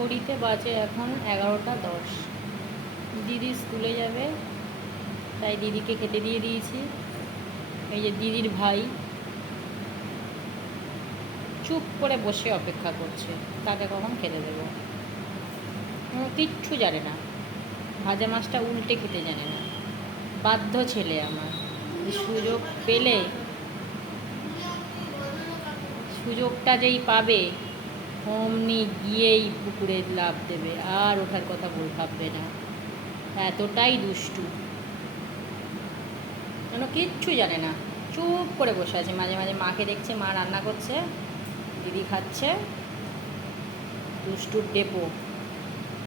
ঘড়িতে বাজে এখন এগারোটা দশ। দিদি স্কুলে যাবে, তাই দিদিকে খেতে দিয়ে দিয়েছি। এই যে দিদির ভাই চুপ করে বসে অপেক্ষা করছে, তাকে কখন খেতে দেবো? কিচ্ছু জানে না। ভাজা মাছটা উল্টে খেতে জানে না। বাধ্য ছেলে আমার। সুযোগ পেলে, সুযোগটা যেই পাবে অমনি গিয়েই পুকুরে লাভ দেবে, আর ওঠার কথা বল ভাববে না। এতটাই দুষ্টু। কেন কিচ্ছু জানে না। চুপ করে বসে আছে। মাঝে মাঝে মাকে দেখছে, মা রান্না করছে, দিদি খাচ্ছে। দুষ্টুর ডেপো।